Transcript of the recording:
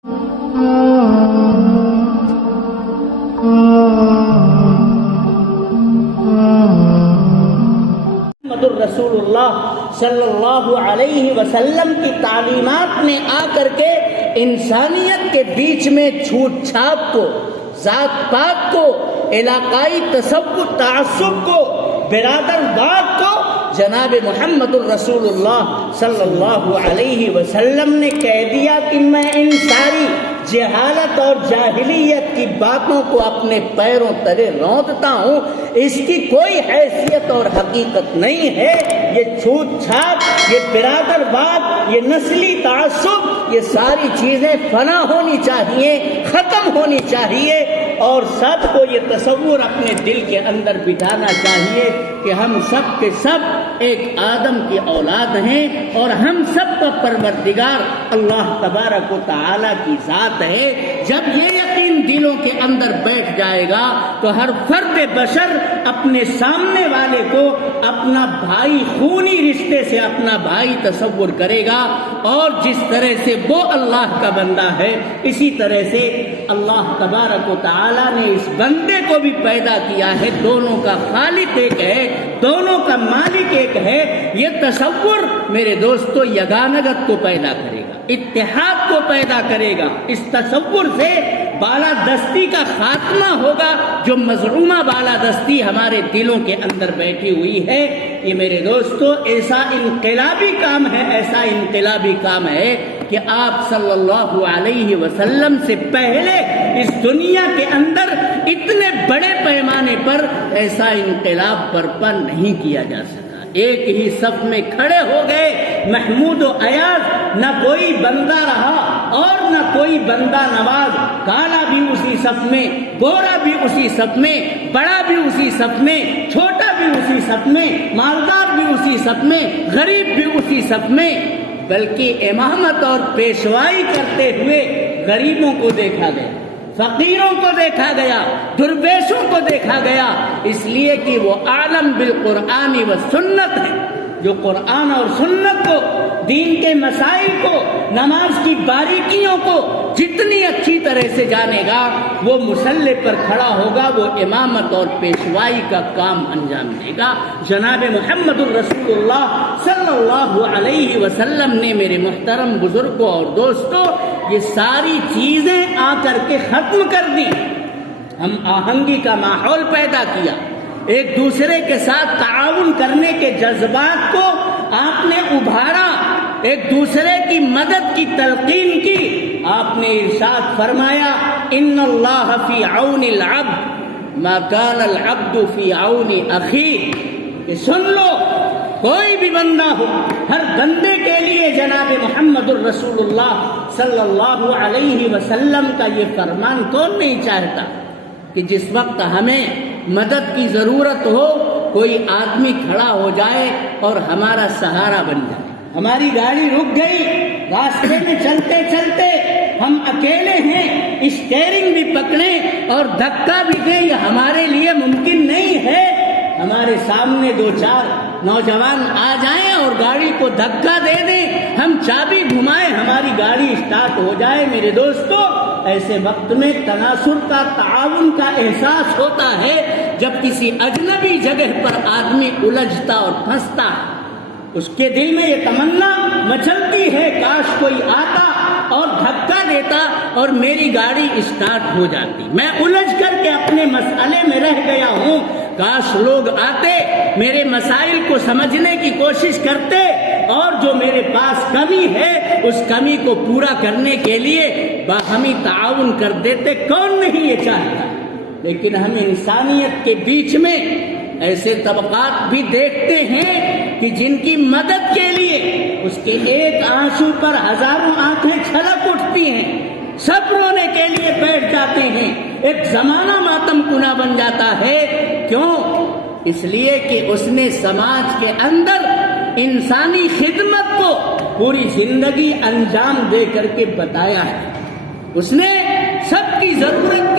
رسول اللہ صلی اللہ علیہ وسلم کی تعلیمات نے آ کر کے انسانیت کے بیچ میں چھوٹ چھاپ کو، ذات پات کو، علاقائی تصور تعصب کو، برادرواد کو جناب محمد الرسول اللہ صلی اللہ علیہ وسلم نے کہہ دیا کہ میں ان ساری جہالت اور جاہلیت کی باتوں کو اپنے پیروں تلے روندتا ہوں، اس کی کوئی حیثیت اور حقیقت نہیں ہے۔ یہ چھوٹ چھاپ، یہ برادرواد، یہ نسلی تعصب، یہ ساری چیزیں فنا ہونی چاہیے، ختم ہونی چاہیے، اور سب کو یہ تصور اپنے دل کے اندر بٹھانا چاہیے کہ ہم سب کے سب ایک آدم کی اولاد ہیں، اور ہم سب کا پروردگار اللہ تبارک و تعالی کی ذات ہے۔ جب یہ یقین دلوں کے اندر بیٹھ جائے گا تو ہر فرد بشر اپنے سامنے والے کو اپنا بھائی، خونی رشتے سے اپنا بھائی تصور کرے گا، اور جس طرح سے وہ اللہ کا بندہ ہے اسی طرح سے اللہ تبارک و تعالی نے اس بندے کو بھی پیدا کیا ہے۔ دونوں کا خالق ایک ہے، دونوں کا مالک ایک ہے۔ یہ تصور میرے دوستو یگانگت کو پیدا کرے گا، اتحاد کو پیدا کرے گا۔ اس تصور سے بالادستی کا خاتمہ ہوگا، جو مزعومہ بالادستی ہمارے دلوں کے اندر بیٹھی ہوئی ہے۔ یہ میرے دوستو ایسا انقلابی کام ہے، ایسا انقلابی کام ہے کہ آپ صلی اللہ علیہ وسلم سے پہلے اس دنیا کے اندر اتنے بڑے پیمانے پر ایسا انقلاب برپا نہیں کیا جا سکا۔ ایک ہی صف میں کھڑے ہو گئے محمود و ایاز، نہ کوئی بندہ رہا اور نہ کوئی بندہ نواز، کالا بھی اسی صف میں، گورا بھی اسی صف میں، بڑا بھی اسی صف میں، چھوٹا بھی اسی صف میں، مالدار بھی اسی صف میں، غریب بھی اسی صف میں، بلکہ امامت اور پیشوائی کرتے ہوئے غریبوں کو دیکھا گیا، فقیروں کو دیکھا گیا، درویشوں کو دیکھا گیا، اس لیے کہ وہ عالم بالقرآن و سنت ہے۔ جو قرآن اور سنت کو، دین کے مسائل کو، نماز کی باریکیوں کو جتنی اچھی طرح سے جانے گا، وہ مصلی پر کھڑا ہوگا، وہ امامت اور پیشوائی کا کام انجام دے گا۔ جناب محمد الرسول اللہ صلی اللہ علیہ وسلم نے میرے محترم بزرگوں اور دوستوں یہ ساری چیزیں آ کر کے ختم کر دی۔ ہم آہنگی کا ماحول پیدا کیا، ایک دوسرے کے ساتھ تعاون کرنے کے جذبات کو آپ نے ابھارا، ایک دوسرے کی مدد کی تلقین کی۔ آپ نے ارشاد فرمایا ان اللہ فی عون العبد ما کان العبد فی عون اخیہ، کہ سن لو کوئی بھی بندہ ہو، ہر بندے کے لیے جناب محمد الرسول اللہ صلی اللہ علیہ وسلم کا یہ فرمان کون نہیں چاہتا کہ جس وقت ہمیں مدد کی ضرورت ہو کوئی آدمی کھڑا ہو جائے اور ہمارا سہارا بن جائے۔ ہماری گاڑی رک گئی، راستے میں چلتے چلتے ہم اکیلے ہیں، اسٹیئرنگ بھی پکڑیں اور دھکا بھی دیں، یہ ہمارے لیے ممکن نہیں ہے۔ ہمارے سامنے دو چار نوجوان آ جائیں اور گاڑی کو دھکا دے دیں، ہم چابی گھمائیں، ہماری گاڑی اسٹارٹ ہو جائے۔ میرے دوستو ایسے وقت میں تناصر کا، تعاون کا احساس ہوتا ہے جب کسی اجنبی جگہ پر آدمی الجھتا اور پھنستا ہے، اس کے دل میں یہ تمنا مچلتی ہے کاش کوئی آتا اور دھکا دیتا اور میری گاڑی اسٹارٹ ہو جاتی، میں الجھ کر کے اپنے مسئلے میں رہ گیا ہوں، کاش لوگ آتے، میرے مسائل کو سمجھنے کی کوشش کرتے اور جو میرے پاس کمی ہے اس کمی کو پورا کرنے کے لیے باہمی تعاون کر دیتے۔ کون نہیں یہ چاہتا؟ لیکن ہم انسانیت کے بیچ میں ایسے طبقات بھی دیکھتے ہیں کہ جن کی مدد کے لیے اس کے ایک آنسو پر ہزاروں آنکھیں چھلک اٹھتی ہیں، سب رونے کے لیے بیٹھ جاتے ہیں، ایک زمانہ ماتم کنا بن جاتا ہے۔ کیوں؟ اس لیے کہ اس نے سماج کے اندر انسانی خدمت کو پوری زندگی انجام دے کر کے بتایا ہے، اس نے سب کی ضرورت